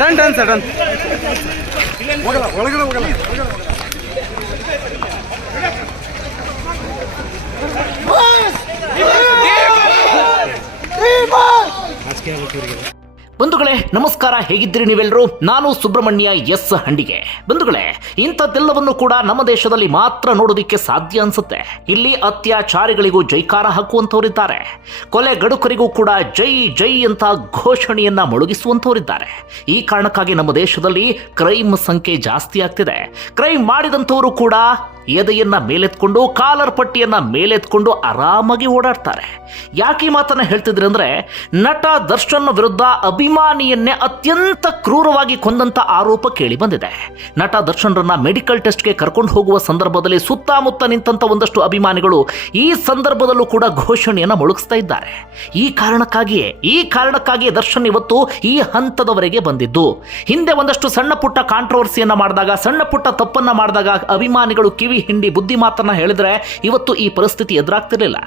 Done done sir done ಹೋಗಲ್ಲ ಒಳಗಡೆ ಹೋಗಲ್ಲ ಬಂಧುಗಳೇ, ನಮಸ್ಕಾರ, ಹೇಗಿದ್ದೀರಿ ನೀವೆಲ್ಲರೂ ನಾನು ಸುಬ್ರಹ್ಮಣ್ಯ ಎಸ್ ಹಂಡಿಗೆ. ಬಂಧುಗಳೇ, ಇಂಥದ್ದೆಲ್ಲವನ್ನು ಕೂಡ ನಮ್ಮ ದೇಶದಲ್ಲಿ ಮಾತ್ರ ನೋಡೋದಿಕ್ಕೆ ಸಾಧ್ಯ ಅನ್ಸುತ್ತೆ. ಇಲ್ಲಿ ಅತ್ಯಾಚಾರಿಗಳಿಗೂ ಜೈಕಾರ ಹಾಕುವಂತವರಿದ್ದಾರೆ ಕೊಲೆ ಗಡುಕರಿಗೂ ಕೂಡ ಜೈ ಜೈ ಅಂತ ಘೋಷಣೆಯನ್ನ ಮೊಳಗಿಸುವಂಥವರಿದ್ದಾರೆ. ಈ ಕಾರಣಕ್ಕಾಗಿ ನಮ್ಮ ದೇಶದಲ್ಲಿ ಕ್ರೈಮ್ ಸಂಖ್ಯೆ ಜಾಸ್ತಿ ಆಗ್ತಿದೆ. ಕ್ರೈಮ್ ಮಾಡಿದಂಥವರು ಕೂಡ ಎದೆಯನ್ನ ಮೇಲೆತ್ಕೊಂಡು, ಕಾಲರ್ ಪಟ್ಟಿಯನ್ನ ಮೇಲೆತ್ಕೊಂಡು ಆರಾಮಾಗಿ ಓಡಾಡ್ತಾರೆ. ಯಾಕೆ ಮಾತನ್ನ ಹೇಳ್ತಿದ್ರೆ ಅಂದ್ರೆ, ನಟ ದರ್ಶನ್ ವಿರುದ್ಧ ಅಭಿಮಾನಿಯನ್ನೇ ಅತ್ಯಂತ ಕ್ರೂರವಾಗಿ ಕೊಂದಂತ ಆರೋಪ ಕೇಳಿ ಬಂದಿದೆ. ನಟ ದರ್ಶನ್ರನ್ನ ಮೆಡಿಕಲ್ ಟೆಸ್ಟ್ಗೆ ಕರ್ಕೊಂಡು ಹೋಗುವ ಸಂದರ್ಭದಲ್ಲಿ ಸುತ್ತಮುತ್ತ ನಿಂತಂತ ಒಂದಷ್ಟು ಅಭಿಮಾನಿಗಳು ಈ ಸಂದರ್ಭದಲ್ಲೂ ಕೂಡ ಘೋಷಣೆಯನ್ನು ಮೊಳಗಿಸ್ತಾ ಇದ್ದಾರೆ. ಈ ಕಾರಣಕ್ಕಾಗಿಯೇ ಈ ಕಾರಣಕ್ಕಾಗಿಯೇ ದರ್ಶನ್ ಇವತ್ತು ಈ ಹಂತದವರೆಗೆ ಬಂದಿದ್ದು. ಹಿಂದೆ ಒಂದಷ್ಟು ಸಣ್ಣ ಪುಟ್ಟ ಕಾಂಟ್ರವರ್ಸಿಯನ್ನು ಮಾಡಿದಾಗ, ಸಣ್ಣ ಪುಟ್ಟ ತಪ್ಪನ್ನ ಮಾಡಿದಾಗ ಅಭಿಮಾನಿಗಳು ಕಿವಿ ಹಿಂಡಿ ಬುದ್ಧಿ ಮಾತನ್ನ ಹೇಳಿದ್ರೆ ಇವತ್ತು ಈ ಪರಿಸ್ಥಿತಿ ಎದುರಾಗ್ತಿರ್ಲಿಲ್ಲ.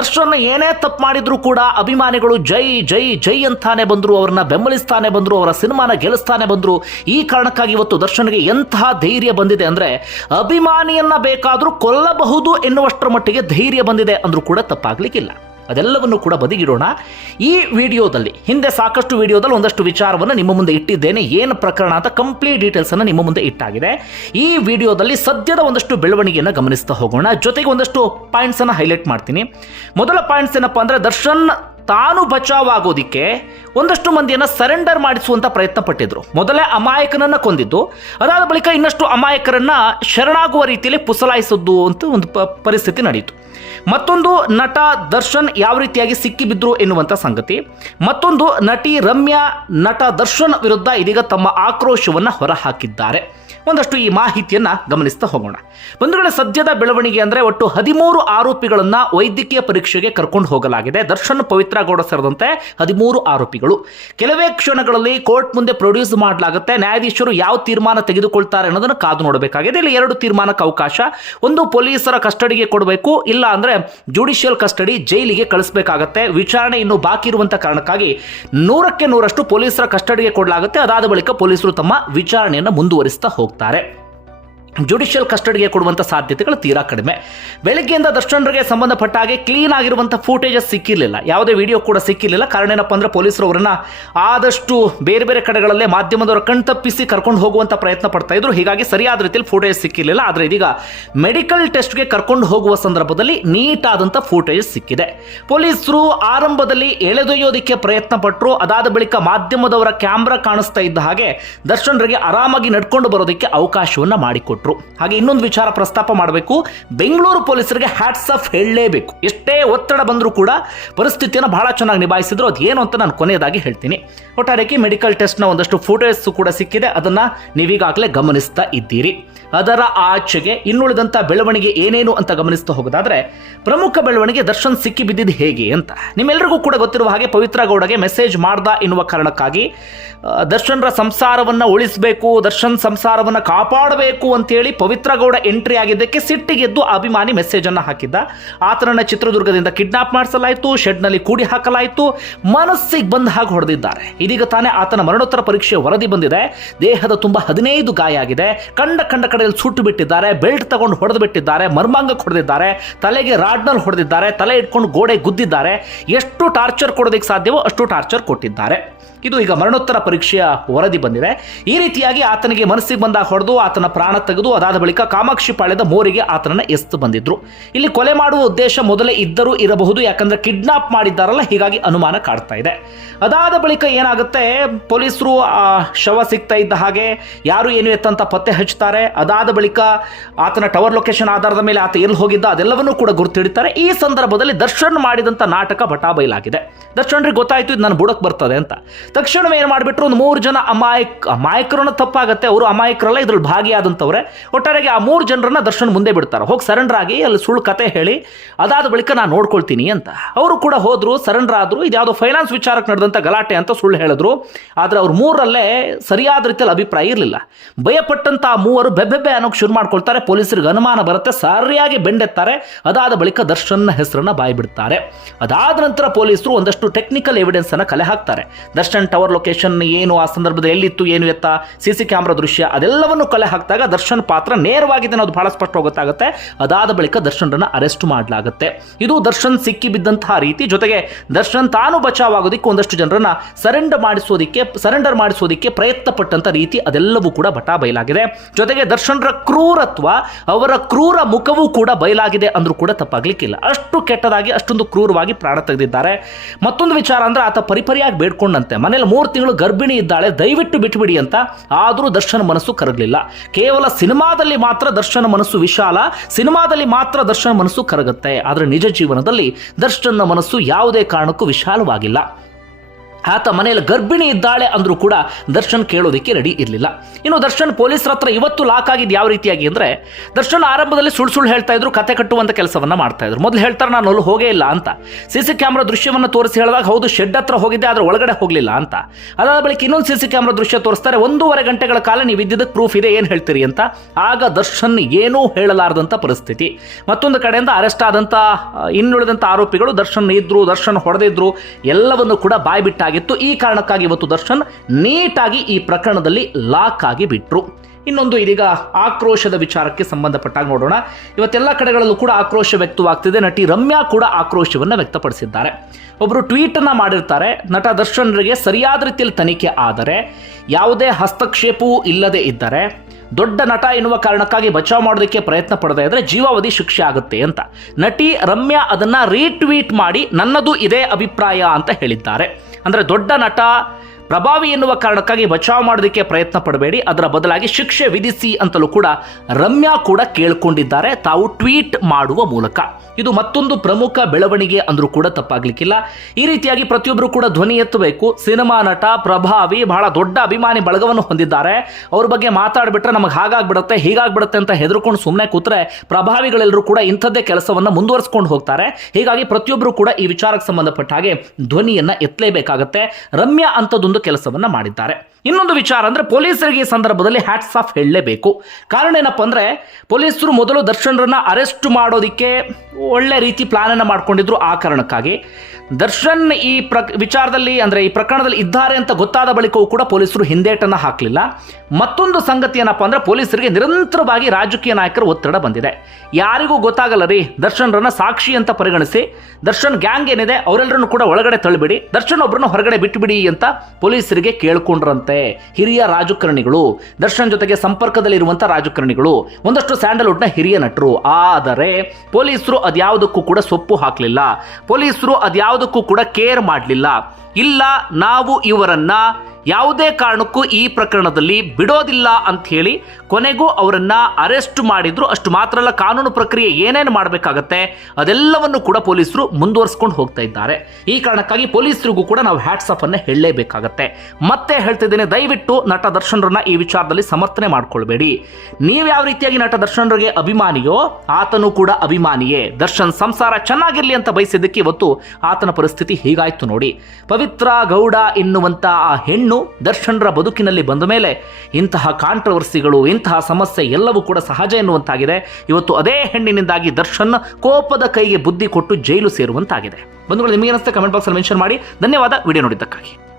ದರ್ಶನ್ ಏನೇ ತಪ್ಪು ಮಾಡಿದ್ರು ಕೂಡ ಅಭಿಮಾನಿಗಳು ಜೈ ಜೈ ಜೈ ಅಂತಾನೆ ಬಂದ್ರು ಅವ್ರನ್ನ ಬೆಂಬಲಿಸ್ತಾನೆ ಬಂದ್ರು, ಅವರ ಸಿನಿಮಾನ ಗೆಲ್ಲಿಸ್ತಾನೆ ಬಂದ್ರು, ಈ ಕಾರಣಕ್ಕಾಗಿ ಇವತ್ತು ದರ್ಶನ್ಗೆ ಎಂತಹ ಧೈರ್ಯ ಬಂದಿದೆ ಅಂದ್ರೆ ಅಭಿಮಾನಿಯನ್ನ ಬೇಕಾದರೂ ಕೊಲ್ಲಬಹುದು ಎನ್ನುವಷ್ಟರ ಮಟ್ಟಿಗೆ ಧೈರ್ಯ ಬಂದಿದೆ ಅಂದ್ರೂ ಕೂಡ ತಪ್ಪಾಗ್ಲಿಕ್ಕಿಲ್ಲ. ಅದೆಲ್ಲವನ್ನು ಕೂಡ ಬದಿಗಿಡೋಣ. ಈ ವಿಡಿಯೋದಲ್ಲಿ, ಹಿಂದೆ ಸಾಕಷ್ಟು ವಿಡಿಯೋದಲ್ಲಿ ಒಂದಷ್ಟು ವಿಚಾರವನ್ನು ನಿಮ್ಮ ಮುಂದೆ ಇಟ್ಟಿದ್ದೇನೆ. ಏನು ಪ್ರಕರಣ ಅಂತ ಕಂಪ್ಲೀಟ್ ಡೀಟೇಲ್ಸ್ ಅನ್ನು ನಿಮ್ಮ ಮುಂದೆ ಇಟ್ಟಾಗಿದೆ. ಈ ವಿಡಿಯೋದಲ್ಲಿ ಸದ್ಯದ ಒಂದಷ್ಟು ಬೆಳವಣಿಗೆಯನ್ನು ಗಮನಿಸ್ತಾ ಹೋಗೋಣ. ಜೊತೆಗೆ ಒಂದಷ್ಟು ಪಾಯಿಂಟ್ಸ್ ಅನ್ನು ಹೈಲೈಟ್ ಮಾಡ್ತೀನಿ. ಮೊದಲ ಪಾಯಿಂಟ್ಸ್ ಏನಪ್ಪಾ ಅಂದ್ರೆ ದರ್ಶನ್ ತಾನು ಬಚಾವಾಗೋದಿಕ್ಕೆ ಒಂದಷ್ಟು ಮಂದಿಯನ್ನ ಸರೆಂಡರ್ ಮಾಡಿಸುವಂತ ಪ್ರಯತ್ನ ಪಟ್ಟಿದ್ರು ಮೊದಲೇ ಅಮಾಯಕನನ್ನ ಕೊಂದಿದ್ದು, ಅದಾದ ಬಳಿಕ ಇನ್ನಷ್ಟು ಅಮಾಯಕರನ್ನ ಶರಣಾಗುವ ರೀತಿಯಲ್ಲಿ ಪುಸಲಾಯಿಸಿದ್ದು ಅಂತ ಒಂದು ಪರಿಸ್ಥಿತಿ ನಡೆಯಿತು ಮತ್ತೊಂದು ನಟ ದರ್ಶನ್ ಯಾವ ರೀತಿಯಾಗಿ ಸಿಕ್ಕಿಬಿದ್ರು ಎನ್ನುವಂಥ ಸಂಗತಿ. ಮತ್ತೊಂದು ನಟಿ ರಮ್ಯಾ ನಟ ದರ್ಶನ್ ವಿರುದ್ಧ ಇದೀಗ ತಮ್ಮ ಆಕ್ರೋಶವನ್ನು ಹೊರಹಾಕಿದ್ದಾರೆ. ಒಂದಷ್ಟು ಈ ಮಾಹಿತಿಯನ್ನು ಗಮನಿಸ್ತಾ ಹೋಗೋಣ. ಬಂಧುಗಳ, ಸದ್ಯದ ಬೆಳವಣಿಗೆ ಅಂದ್ರೆ ಒಟ್ಟು ಹದಿಮೂರು ಆರೋಪಿಗಳನ್ನ ವೈದ್ಯಕೀಯ ಪರೀಕ್ಷೆಗೆ ಕರ್ಕೊಂಡು ಹೋಗಲಾಗಿದೆ. ದರ್ಶನ್ ಪವಿತ್ರ ಗೌಡ ಸೇರಿದಂತೆ ಹದಿಮೂರು ಆರೋಪಿಗಳು. ಕೆಲವೇ ಕ್ಷಣಗಳಲ್ಲಿ ಕೋರ್ಟ್ ಮುಂದೆ ಪ್ರೊಡ್ಯೂಸ್ ಮಾಡಲಾಗುತ್ತೆ. ನ್ಯಾಯಾಧೀಶರು ಯಾವ ತೀರ್ಮಾನ ತೆಗೆದುಕೊಳ್ತಾರೆ ಅನ್ನೋದನ್ನು ಕಾದು ನೋಡಬೇಕಾಗಿದೆ. ಇಲ್ಲಿ ಎರಡು ತೀರ್ಮಾನಕ್ಕೆ ಅವಕಾಶ. ಒಂದು ಪೊಲೀಸರ ಕಸ್ಟಡಿಗೆ ಕೊಡಬೇಕು, ಇಲ್ಲ ಅಂದ್ರೆ ಜುಡಿಷಿಯಲ್ ಕಸ್ಟಡಿ ಜೈಲಿಗೆ ಕಳಿಸಬೇಕಾಗತ್ತೆ. ವಿಚಾರಣೆ ಇನ್ನು ಬಾಕಿ ಇರುವಂತ ಕಾರಣಕ್ಕಾಗಿ ನೂರಕ್ಕೆ ನೂರಷ್ಟು ಪೊಲೀಸರ ಕಸ್ಟಡಿಗೆ ಕೊಡಲಾಗುತ್ತೆ. ಅದಾದ ಬಳಿಕ ಪೊಲೀಸರು ತಮ್ಮ ವಿಚಾರಣೆಯನ್ನು ಮುಂದುವರಿಸ್ತಾ ಹೋಗ್ತಾರೆ. ಜುಡಿಷಿಯಲ್ ಕಸ್ಟಡಿಗೆ ಕೊಡುವಂಥ ಸಾಧ್ಯತೆಗಳು ತೀರಾ ಕಡಿಮೆ. ಬೆಳಗ್ಗೆಯಿಂದ ದರ್ಶನ್ರಿಗೆ ಸಂಬಂಧಪಟ್ಟ ಹಾಗೆ ಕ್ಲೀನ್ ಆಗಿರುವಂಥ ಫೂಟೇಜಸ್ ಸಿಕ್ಕಿರಲಿಲ್ಲ. ಯಾವುದೇ ವಿಡಿಯೋ ಕೂಡ ಸಿಕ್ಕಿರಲಿಲ್ಲ. ಕಾರಣ ಏನಪ್ಪ ಅಂದರೆ ಪೊಲೀಸರು ಅವರನ್ನು ಆದಷ್ಟು ಬೇರೆ ಬೇರೆ ಕಡೆಗಳಲ್ಲೇ ಮಾಧ್ಯಮದವರ ಕಣ್ತಪ್ಪಿಸಿ ಕರ್ಕೊಂಡು ಹೋಗುವಂಥ ಪ್ರಯತ್ನ ಪಡ್ತಾ ಇದ್ರು. ಹೀಗಾಗಿ ಸರಿಯಾದ ರೀತಿಯಲ್ಲಿ ಫೂಟೇಜ್ ಸಿಕ್ಕಿರಲಿಲ್ಲ. ಆದರೆ ಇದೀಗ ಮೆಡಿಕಲ್ ಟೆಸ್ಟ್ಗೆ ಕರ್ಕೊಂಡು ಹೋಗುವ ಸಂದರ್ಭದಲ್ಲಿ ನೀಟಾದಂಥ ಆದಂಥ ಫೂಟೇಜ್ ಸಿಕ್ಕಿದೆ. ಪೊಲೀಸರು ಆರಂಭದಲ್ಲಿ ಎಳೆದೊಯ್ಯೋದಕ್ಕೆ ಪ್ರಯತ್ನ ಪಟ್ಟರು ಅದಾದ ಬಳಿಕ ಮಾಧ್ಯಮದವರ ಕ್ಯಾಮ್ರಾ ಕಾಣಿಸ್ತಾ ಇದ್ದ ಹಾಗೆ ದರ್ಶನರಿಗೆ ಆರಾಮಾಗಿ ನಡ್ಕೊಂಡು ಬರೋದಕ್ಕೆ ಅವಕಾಶವನ್ನ ಮಾಡಿಕೊಟ್ರು ಹಾಗೆ ಇನ್ನೊಂದು ವಿಚಾರ ಪ್ರಸ್ತಾಪ ಮಾಡಬೇಕು. ಬೆಂಗಳೂರು ಪೊಲೀಸರಿಗೆ ಹ್ಯಾಟ್ಸ್ ಆಫ್ ಹೇಳಲೇಬೇಕು. ಎಷ್ಟೇ ಒತ್ತಡ ಬಂದರೂ ಕೂಡ ಪರಿಸ್ಥಿತಿಯನ್ನು ಬಹಳ ಚೆನ್ನಾಗಿ ನಿಭಾಯಿಸಿದ್ರು ಅದು ಏನು ಅಂತ ನಾನು ಕೊನೆಯದಾಗಿ ಹೇಳ್ತೀನಿ. ಒಟ್ಟಾರೆಗೆ ಮೆಡಿಕಲ್ ಟೆಸ್ಟ್ನ ಒಂದಷ್ಟು ಫೋಟೋಸ್ ಕೂಡ ಸಿಕ್ಕಿದೆ. ಅದನ್ನ ನೀವೀಗಾಗಲೇ ಗಮನಿಸ್ತಾ ಇದ್ದೀರಿ. ಅದರ ಆಚೆಗೆ ಇನ್ನುಳಿದಂಥ ಬೆಳವಣಿಗೆ ಏನೇನು ಅಂತ ಗಮನಿಸ್ತಾ ಹೋಗೋದಾದ್ರೆ, ಪ್ರಮುಖ ಬೆಳವಣಿಗೆ ದರ್ಶನ್ ಸಿಕ್ಕಿ ಬಿದ್ದಿದ್ದು ಹೇಗೆ ಅಂತ. ನಿಮ್ಮೆಲ್ಲರಿಗೂ ಕೂಡ ಗೊತ್ತಿರುವ ಹಾಗೆ ಪವಿತ್ರ ಗೌಡಗೆ ಮೆಸೇಜ್ ಮಾಡ್ದ ಎನ್ನುವ ಕಾರಣಕ್ಕಾಗಿ ದರ್ಶನ್ರ ಸಂಸಾರವನ್ನ ಉಳಿಸಬೇಕು, ದರ್ಶನ್ ಸಂಸಾರವನ್ನ ಕಾಪಾಡಬೇಕು ಅಂತೇಳಿ ಪವಿತ್ರ ಗೌಡ ಎಂಟ್ರಿ ಆಗಿದ್ದಕ್ಕೆ ಸಿಟ್ಟಿಗೆದ್ದು ಅಭಿಮಾನಿ ಮೆಸೇಜ್ ಅನ್ನು ಹಾಕಿದ್ದ. ಆತನನ್ನ ಚಿತ್ರದುರ್ಗದಿಂದ ಕಿಡ್ನಾಪ್ ಮಾಡಿಸಲಾಯಿತು ಶೆಡ್ನಲ್ಲಿ ಕೂಡಿ ಹಾಕಲಾಯಿತು, ಮನಸ್ಸಿಗೆ ಬಂದ ಹಾಗೆ ಹೊಡೆದಿದ್ದಾರೆ. ಇದೀಗ ತಾನೇ ಆತನ ಮರಣೋತ್ತರ ಪರೀಕ್ಷೆ ವರದಿ ಬಂದಿದೆ. ದೇಹದ ತುಂಬ ಹದಿನೈದು ಗಾಯ ಆಗಿದೆ. ಕಂಡ ಕಂಡ ಕಡೆಯಲ್ಲಿ ಸುಟ್ಟು ಬಿಟ್ಟಿದ್ದಾರೆ, ಬೆಲ್ಟ್ ತಗೊಂಡು ಹೊಡೆದು ಬಿಟ್ಟಿದ್ದಾರೆ, ಮರ್ಮಾಂಗಕ್ಕೆ ಹೊಡೆದಿದ್ದಾರೆ, ತಲೆಗೆ ರಾಡ್ನಲ್ಲಿ ಹೊಡೆದಿದ್ದಾರೆ, ತಲೆ ಇಟ್ಕೊಂಡು ಗೋಡೆ ಗುದ್ದಿದ್ದಾರೆ. ಎಷ್ಟು ಟಾರ್ಚರ್ ಕೊಡೋದಕ್ಕೆ ಸಾಧ್ಯವೋ ಅಷ್ಟು ಟಾರ್ಚರ್ ಕೊಟ್ಟಿದ್ದಾರೆ. ಇದು ಈಗ ಮರಣೋತ್ತರ ಪರೀಕ್ಷೆಯ ವರದಿ ಬಂದಿದೆ. ಈ ರೀತಿಯಾಗಿ ಆತನಿಗೆ ಮನಸ್ಸಿಗೆ ಬಂದಾಗ ಹೊಡೆದು ಆತನ ಪ್ರಾಣ ತೆಗೆದು ಅದಾದ ಬಳಿಕ ಕಾಮಾಕ್ಷಿ ಪಾಳ್ಯದ ಮೋರಿಗೆ ಆತನನ್ನು ಎಸ್ತು ಬಂದಿದ್ರು. ಇಲ್ಲಿ ಕೊಲೆ ಮಾಡುವ ಉದ್ದೇಶ ಮೊದಲೇ ಇದ್ದರೂ ಇರಬಹುದು, ಯಾಕಂದ್ರೆ ಕಿಡ್ನಾಪ್ ಮಾಡಿದ್ದಾರಲ್ಲ, ಹೀಗಾಗಿ ಅನುಮಾನ ಕಾಡ್ತಾ ಇದೆ. ಅದಾದ ಬಳಿಕ ಏನಾಗುತ್ತೆ? ಪೊಲೀಸರು ಶವ ಸಿಗ್ತಾ ಇದ್ದ ಹಾಗೆ ಯಾರು ಏನು ಎತ್ತಂತ ಪತ್ತೆ ಹಚ್ತಾರೆ ಅದಾದ ಬಳಿಕ ಆತನ ಟವರ್ ಲೊಕೇಶನ್ ಆಧಾರದ ಮೇಲೆ ಆತ ಎಲ್ಲಿ ಹೋಗಿದ್ದ ಅದೆಲ್ಲವನ್ನೂ ಕೂಡ ಗುರುತಿಡ್ತಾರೆ. ಈ ಸಂದರ್ಭದಲ್ಲಿ ದರ್ಶನ್ ಮಾಡಿದಂಥ ನಾಟಕ ಬಟಾಬೈಲಾಗಿದೆ ದರ್ಶನ್ ದರ್ಶನ್ರಿಗೆ ಗೊತ್ತಾಯ್ತು ಇದು ನನ್ನ ಬುಡಕ್ಕೆ ಬರ್ತದೆ ಅಂತ. ತಕ್ಷಣವೇ ಏನು ಮಾಡಿಬಿಟ್ರು, ಒಂದು ಮೂರು ಜನ ಅಮಾಯಕ್, ಅಮಾಯಕರನ್ನ ತಪ್ಪಾಗುತ್ತೆ. ಅವರು ಅಮಾಯಕರಲ್ಲ, ಇದ್ರಲ್ಲಿ ಭಾಗಿಯಾದಂಥವ್ರೆ ಒಟ್ಟಾರೆಗೆ ಆ ಮೂರು ಜನರನ್ನ ದರ್ಶನ್ ಮುಂದೆ ಬಿಡ್ತಾರೆ. ಹೋಗಿ ಸರೆಂಡರ್ ಆಗಿ ಅಲ್ಲಿ ಸುಳ್ಳು ಕತೆ ಹೇಳಿ, ಅದಾದ ಬಳಿಕ ನಾನು ನೋಡ್ಕೊಳ್ತೀನಿ ಅಂತ. ಅವರು ಕೂಡ ಹೋದ್ರು ಸರೆಂಡರ್ ಆದ್ರು ಇದ್ಯಾವುದೋ ಫೈನಾನ್ಸ್ ವಿಚಾರಕ್ಕೆ ನಡೆದಂಥ ಗಲಾಟೆ ಅಂತ ಸುಳ್ಳು ಹೇಳಿದ್ರು. ಆದರೆ ಅವ್ರ ಮೂರಲ್ಲೇ ಸರಿಯಾದ ರೀತಿಯಲ್ಲಿ ಅಭಿಪ್ರಾಯ ಇರಲಿಲ್ಲ. ಭಯಪಟ್ಟಂತ ಆ ಮೂವರು ಬೆಬ್ಬೆಬ್ಬೆ ಅನ್ನೋಕೆ ಶುರು ಮಾಡ್ಕೊಳ್ತಾರೆ. ಪೊಲೀಸರಿಗೆ ಅನುಮಾನ ಬರುತ್ತೆ, ಸರಿಯಾಗಿ ಬೆಂಡೆತ್ತಾರೆ. ಅದಾದ ಬಳಿಕ ದರ್ಶನ್ ಹೆಸರನ್ನ ಬಾಯಿ ಬಿಡ್ತಾರೆ. ಅದಾದ ನಂತರ ಪೊಲೀಸರು ಒಂದಷ್ಟು ಟೆಕ್ನಿಕಲ್ ಎವಿಡೆನ್ಸ್ ಅನ್ನು ಕಲೆ ಹಾಕ್ತಾರೆ. ದರ್ಶನ್ ಟವರ್ ಲೊಕೇಶನ್ ಏನು, ಆ ಸಂದರ್ಭದಲ್ಲಿ ಎಲ್ಲಿತ್ತು, ಏನು ಎತ್ತ ಸಿ ಸಿ ಕ್ಯಾಮ್ರಾ ದೃಶ್ಯ ಅದೆಲ್ಲವನ್ನು ಕಲೆ ಹಾಕಿದಾಗ ದರ್ಶನ್ ಪಾತ್ರ ನೇರವಾಗಿದೆ ಅನ್ನೋದು ಬಹಳ ಸ್ಪಷ್ಟ ಗೊತ್ತಾಗುತ್ತೆ. ಅದಾದ ಬಳಿಕ ದರ್ಶನ್ರನ್ನ ಅರೆಸ್ಟ್ ಮಾಡಲಾಗುತ್ತೆ. ಇದು ದರ್ಶನ್ ಸಿಕ್ಕಿ ಬಿದ್ದಂತಹ ರೀತಿ. ಜೊತೆಗೆ ದರ್ಶನ್ ತಾನು ಬಚಾವಾಗೋದಕ್ಕೆ ಒಂದಷ್ಟು ಜನರನ್ನ ಸರೆಂಡರ್ ಮಾಡಿಸೋದಿಕ್ಕೆ ಸರೆಂಡರ್ ಮಾಡಿಸೋದಿಕ್ಕೆ ಪ್ರಯತ್ನ ಪಟ್ಟಂತ ರೀತಿ ಅದೆಲ್ಲವೂ ಕೂಡ ಬಟಾ ಬಯಲಾಗಿದೆ. ಜೊತೆಗೆ ದರ್ಶನ್ರ ಕ್ರೂರತ್ವ, ಅವರ ಕ್ರೂರ ಮುಖವೂ ಕೂಡ ಬಯಲಾಗಿದೆ ಅಂದ್ರೂ ಕೂಡ ತಪ್ಪಾಗ್ಲಿಕ್ಕಿಲ್ಲ. ಅಷ್ಟು ಕೆಟ್ಟದಾಗಿ, ಅಷ್ಟೊಂದು ಕ್ರೂರವಾಗಿ ಪ್ರಾಣ ತೆಗೆದಿದ್ದಾರೆ. ಮತ್ತೊಂದು ವಿಚಾರ ಅಂದ್ರೆ ಆತ ಪರಿಪರಿಯಾಗಿ ಬೇಡ್ಕೊಂಡಂತೆ. ಮನೇಲಿ ಮೂರು ತಿಂಗಳು ಗರ್ಭಿಣಿ ಇದ್ದಾಳೆ, ದಯವಿಟ್ಟು ಬಿಟ್ಬಿಡಿ ಅಂತ ಆದರೂ ದರ್ಶನ್ ಮನಸ್ಸು ಕರಗಲಿಲ್ಲ. ಕೇವಲ ಸಿನಿಮಾದಲ್ಲಿ ಮಾತ್ರ ದರ್ಶನ ಮನಸ್ಸು ವಿಶಾಲ, ಸಿನಿಮಾದಲ್ಲಿ ಮಾತ್ರ ದರ್ಶನ ಮನಸ್ಸು ಕರಗುತ್ತೆ. ಆದರೆ ನಿಜ ಜೀವನದಲ್ಲಿ ದರ್ಶನ ಮನಸ್ಸು ಯಾವುದೇ ಕಾರಣಕ್ಕೂ ವಿಶಾಲವಾಗಿಲ್ಲ. ಆತ ಮನೆಯಲ್ಲಿ ಗರ್ಭಿಣಿ ಇದ್ದಾಳೆ ಅಂದರೂ ಕೂಡ ದರ್ಶನ್ ಕೇಳೋದಕ್ಕೆ ರೆಡಿ ಇರಲಿಲ್ಲ. ಇನ್ನು ದರ್ಶನ್ ಪೊಲೀಸರ ಹತ್ರ ಇವತ್ತು ಲಾಕ್ ಆಗಿದ್ದು ಯಾವ ರೀತಿಯಾಗಿ ಅಂದರೆ, ದರ್ಶನ್ ಆರಂಭದಲ್ಲಿ ಸುಳ್ಳು ಸುಳ್ಳು ಹೇಳ್ತಾ ಇದ್ರು, ಕತೆ ಕಟ್ಟುವಂಥ ಕೆಲಸವನ್ನ ಮಾಡ್ತಾ ಇದ್ರು. ಮೊದಲು ಹೇಳ್ತಾರೆ, ನಾನು ಅಲ್ಲಿ ಹೋಗೇ ಇಲ್ಲ ಅಂತ. ಸಿ ಸಿ ಕ್ಯಾಮ್ರಾ ದೃಶ್ಯವನ್ನು ತೋರಿಸಿ ಹೇಳಿದಾಗ, ಹೌದು ಶೆಡ್ ಹತ್ರ ಹೋಗಿದ್ದೆ, ಆದ್ರೆ ಒಳಗಡೆ ಹೋಗಲಿಲ್ಲ ಅಂತ. ಅದಾದ ಬಳಿಕ ಇನ್ನೊಂದು ಸಿ ಸಿ ಕ್ಯಾಮ್ರಾ ದೃಶ್ಯ ತೋರಿಸ್ತಾರೆ, ಒಂದೂವರೆ ಗಂಟೆಗಳ ಕಾಲ ನೀವು ಇದ್ದಿದ್ದಕ್ಕೆ ಪ್ರೂಫ್ ಇದೆ, ಏನು ಹೇಳ್ತೀರಿ ಅಂತ. ಆಗ ದರ್ಶನ್ ಏನೂ ಹೇಳಲಾರದಂಥ ಪರಿಸ್ಥಿತಿ. ಮತ್ತೊಂದು ಕಡೆಯಿಂದ ಅರೆಸ್ಟ್ ಆದಂಥ ಇನ್ನುಳಿದಂಥ ಆರೋಪಿಗಳು, ದರ್ಶನ್ ಇದ್ರು, ದರ್ಶನ್ ಹೊಡೆದಿದ್ರು, ಎಲ್ಲವನ್ನು ಕೂಡ ಬಾಯ್ಬಿಟ್ಟಾಗಿತ್ತು ಈ ಕಾರಣಕ್ಕಾಗಿ ಇವತ್ತು ದರ್ಶನ್ ನೀಟಾಗಿ ಈ ಪ್ರಕರಣದಲ್ಲಿ ಲಾಕ್ ಆಗಿ ಬಿಟ್ರು. ಇನ್ನೊಂದು ಇದೀಗ ಆಕ್ರೋಶದ ವಿಚಾರಕ್ಕೆ ಸಂಬಂಧಪಟ್ಟಾಗ ನೋಡೋಣ. ಇವತ್ತೆಲ್ಲ ಕಡೆಗಳಲ್ಲೂ ಕೂಡ ಆಕ್ರೋಶ ವ್ಯಕ್ತವಾಗ್ತಿದೆ. ನಟಿ ರಮ್ಯಾ ಕೂಡ ಆಕ್ರೋಶವನ್ನು ವ್ಯಕ್ತಪಡಿಸಿದ್ದಾರೆ. ಒಬ್ಬರು ಟ್ವೀಟ್ ಅನ್ನ ಮಾಡಿರ್ತಾರೆ. ನಟ ದರ್ಶನರಿಗೆ ಸರಿಯಾದ ರೀತಿಯಲ್ಲಿ ತನಿಖೆ ಆದರೆ, ಯಾವುದೇ ಹಸ್ತಕ್ಷೇಪವೂ ಇಲ್ಲದೆ ಇದ್ದರೆ, ದೊಡ್ಡ ನಟ ಎನ್ನುವ ಕಾರಣಕ್ಕಾಗಿ ಬಚಾವ್ ಮಾಡೋದಕ್ಕೆ ಪ್ರಯತ್ನ ಪಡದೇ ಇದ್ದರೆ ಜೀವಾವಧಿ ಶಿಕ್ಷೆ ಆಗುತ್ತೆ ಅಂತ. ನಟಿ ರಮ್ಯಾ ಅದನ್ನ ರೀಟ್ವೀಟ್ ಮಾಡಿ, ನನ್ನದು ಇದೇ ಅಭಿಪ್ರಾಯ ಅಂತ ಹೇಳಿದ್ದಾರೆ. ಅಂದ್ರೆ ದೊಡ್ಡ ನಟ ಪ್ರಭಾವಿ ಎನ್ನುವ ಕಾರಣಕ್ಕಾಗಿ ಬಚಾವ್ ಮಾಡೋದಕ್ಕೆ ಪ್ರಯತ್ನ ಪಡಬೇಡಿ. ಅದರ ಬದಲಾಗಿ ಶಿಕ್ಷೆ ವಿಧಿಸಿ ಅಂತಲೂ ಕೂಡ ರಮ್ಯಾ ಕೂಡ ಕೇಳ್ಕೊಂಡಿದ್ದಾರೆ. ತಾವು ಟ್ವೀಟ್ ಮಾಡುವ ಮೂಲಕ. ಇದು ಮತ್ತೊಂದು ಪ್ರಮುಖ ಬೆಳವಣಿಗೆ ಅಂದರೂ ಕೂಡ ತಪ್ಪಾಗ್ಲಿಕ್ಕಿಲ್ಲ. ಈ ರೀತಿಯಾಗಿ ಪ್ರತಿಯೊಬ್ಬರು ಕೂಡ ಧ್ವನಿ ಎತ್ತಬೇಕು. ಸಿನಿಮಾ ನಟ, ಪ್ರಭಾವಿ ಬಹಳ ದೊಡ್ಡ ಅಭಿಮಾನಿ ಬಳಗವನ್ನು ಹೊಂದಿದ್ದಾರೆ. ಅವ್ರ ಬಗ್ಗೆ ಮಾತಾಡ್ಬಿಟ್ರೆ ನಮಗೆ ಹಾಗಾಗ್ಬಿಡುತ್ತೆ, ಹೀಗಾಗ್ಬಿಡುತ್ತೆ ಅಂತ ಹೆದರ್ಕೊಂಡು ಸುಮ್ಮನೆ ಕೂತ್ರೆ ಪ್ರಭಾವಿಗಳೆಲ್ಲರೂ ಕೂಡ ಇಂಥದ್ದೇ ಕೆಲಸವನ್ನ ಮುಂದುವರಿಸ್ಕೊಂಡು ಹೋಗ್ತಾರೆ. ಹೀಗಾಗಿ ಪ್ರತಿಯೊಬ್ಬರು ಕೂಡ ಈ ವಿಚಾರಕ್ಕೆ ಸಂಬಂಧಪಟ್ಟ ಹಾಗೆ ಧ್ವನಿಯನ್ನ ಎತ್ತಲೇಬೇಕಾಗತ್ತೆ. ರಮ್ಯಾ ಅಂಥದ್ದೊಂದು ಕೆಲಸವನ್ನ ಮಾಡಿದ್ದಾರೆ. ಇನ್ನೊಂದು ವಿಚಾರ ಅಂದ್ರೆ ಪೊಲೀಸರಿಗೆ ಈ ಸಂದರ್ಭದಲ್ಲಿ ಹ್ಯಾಟ್ಸ್ ಆಫ್ ಹೇಳಲೇಬೇಕು. ಕಾರಣ ಏನಪ್ಪ ಅಂದ್ರೆ ಪೊಲೀಸರು ಮೊದಲು ದರ್ಶನ್ರನ್ನ ಅರೆಸ್ಟ್ ಮಾಡೋದಿಕ್ಕೆ ಒಳ್ಳೆ ರೀತಿ ಪ್ಲಾನ್ ಅನ್ನ ಮಾಡ್ಕೊಂಡಿದ್ರು ಆ ಕಾರಣಕ್ಕಾಗಿ. ದರ್ಶನ್ ಈ ಪ್ರ ವಿಚಾರದಲ್ಲಿ ಅಂದ್ರೆ ಈ ಪ್ರಕರಣದಲ್ಲಿ ಇದ್ದಾರೆ ಅಂತ ಗೊತ್ತಾದ ಬಳಿಕವೂ ಕೂಡ ಪೊಲೀಸರು ಹಿಂದೇಟನ್ನ ಹಾಕಲಿಲ್ಲ. ಮತ್ತೊಂದು ಸಂಗತಿ ಏನಪ್ಪ ಅಂದ್ರೆ ಪೊಲೀಸರಿಗೆ ನಿರಂತರವಾಗಿ ರಾಜಕೀಯ ನಾಯಕರ ಒತ್ತಡ ಬಂದಿದೆ. ಯಾರಿಗೂ ಗೊತ್ತಾಗಲ್ಲ ರೀ ದರ್ಶನ್ರನ್ನ ಸಾಕ್ಷಿ ಅಂತ ಪರಿಗಣಿಸಿ. ದರ್ಶನ್ ಗ್ಯಾಂಗ್ ಏನಿದೆ ಅವರೆಲ್ಲರನ್ನು ಕೂಡ ಒಳಗಡೆ ತಳ್ಳಿಬಿಡಿ. ದರ್ಶನ್ ಒಬ್ಬರನ್ನು ಹೊರಗಡೆ ಬಿಟ್ಟುಬಿಡಿ ಅಂತ ಪೊಲೀಸರಿಗೆ ಕೇಳಿಕೊಂಡ್ರಂತೆ ಹಿರಿಯ ರಾಜಕಾರಣಿಗಳು. ದರ್ಶನ್ ಜೊತೆಗೆ ಸಂಪರ್ಕದಲ್ಲಿರುವಂಥ ರಾಜಕಾರಣಿಗಳು. ಒಂದಷ್ಟು ಸ್ಯಾಂಡಲ್ವುಡ್ನ ಹಿರಿಯ ನಟರು. ಆದರೆ ಪೊಲೀಸರು ಅದ್ಯಾವುದಕ್ಕೂ ಕೂಡ ಸೊಪ್ಪು ಹಾಕಲಿಲ್ಲ. ಪೊಲೀಸರು ಅದ್ಯಾವುದಕ್ಕೂ ಕೂಡ ಕೇರ್ ಮಾಡಲಿಲ್ಲ. ಇಲ್ಲ, ನಾವು ಇವರನ್ನ ಯಾವುದೇ ಕಾರಣಕ್ಕೂ ಈ ಪ್ರಕರಣದಲ್ಲಿ ಬಿಡೋದಿಲ್ಲ ಅಂತ ಹೇಳಿ ಕೊನೆಗೂ ಅವರನ್ನ ಅರೆಸ್ಟ್ ಮಾಡಿದ್ರು. ಅಷ್ಟು ಮಾತ್ರ ಅಲ್ಲ, ಕಾನೂನು ಪ್ರಕ್ರಿಯೆ ಏನೇನು ಮಾಡಬೇಕಾಗತ್ತೆ ಅದೆಲ್ಲವನ್ನು ಕೂಡ ಪೊಲೀಸರು ಮುಂದುವರಿಸ್ಕೊಂಡು ಹೋಗ್ತಾ ಇದ್ದಾರೆ. ಈ ಕಾರಣಕ್ಕಾಗಿ ಪೊಲೀಸರಿಗೂ ಕೂಡ ನಾವು ಹ್ಯಾಟ್ಸ್ ಆಫ್ ಅನ್ನ ಹೇಳಲೇಬೇಕಾಗತ್ತೆ. ಮತ್ತೆ ಹೇಳ್ತಿದ್ದೇನೆ, ದಯವಿಟ್ಟು ನಟ ದರ್ಶನರನ್ನ ಈ ವಿಚಾರದಲ್ಲಿ ಸಮರ್ಥನೆ ಮಾಡ್ಕೊಳ್ಬೇಡಿ. ನೀವು ಯಾವ ರೀತಿಯಾಗಿ ನಟ ದರ್ಶನರಿಗೆ ಅಭಿಮಾನಿಯೋ ಆತನು ಕೂಡ ಅಭಿಮಾನಿಯೇ. ದರ್ಶನ್ ಸಂಸಾರ ಚೆನ್ನಾಗಿರ್ಲಿ ಅಂತ ಬಯಸಿದ್ದಕ್ಕೆ ಇವತ್ತು ಆತನ ಪರಿಸ್ಥಿತಿ ಹೀಗಾಯ್ತು ನೋಡಿ. ಪವಿತ್ರ ಗೌಡ ಎನ್ನುವಂತ ಆ ಹೆಣ್ಣು ದರ್ಶನರ ಬದುಕಿನಲ್ಲಿ ಬಂದ ಮೇಲೆ ಇಂತಹ ಕಾಂಟ್ರವರ್ಸಿಗಳು, ಇಂತಹ ಸಮಸ್ಯೆ ಎಲ್ಲವೂ ಕೂಡ ಸಹಜ ಎನ್ನುವಂತಾಗಿದೆ. ಇವತ್ತು ಅದೇ ಹೆಣ್ಣಿನಿಂದಾಗಿ ದರ್ಶನ್ ಕೋಪದ ಕೈಗೆ ಬುದ್ಧಿ ಕೊಟ್ಟು ಜೈಲು ಸೇರುವಂತಾಗಿದೆ. ಬಂಧುಗಳು ನಿಮಗೆ ಅನಿಸುತ್ತೆ ಕಮೆಂಟ್ ಬಾಕ್ಸಲ್ಲಿ ಮೆನ್ಷನ್ ಮಾಡಿ. ಧನ್ಯವಾದ. ವಿಡಿಯೋ ನೋಡಿದ್ದಕ್ಕಾಗಿ.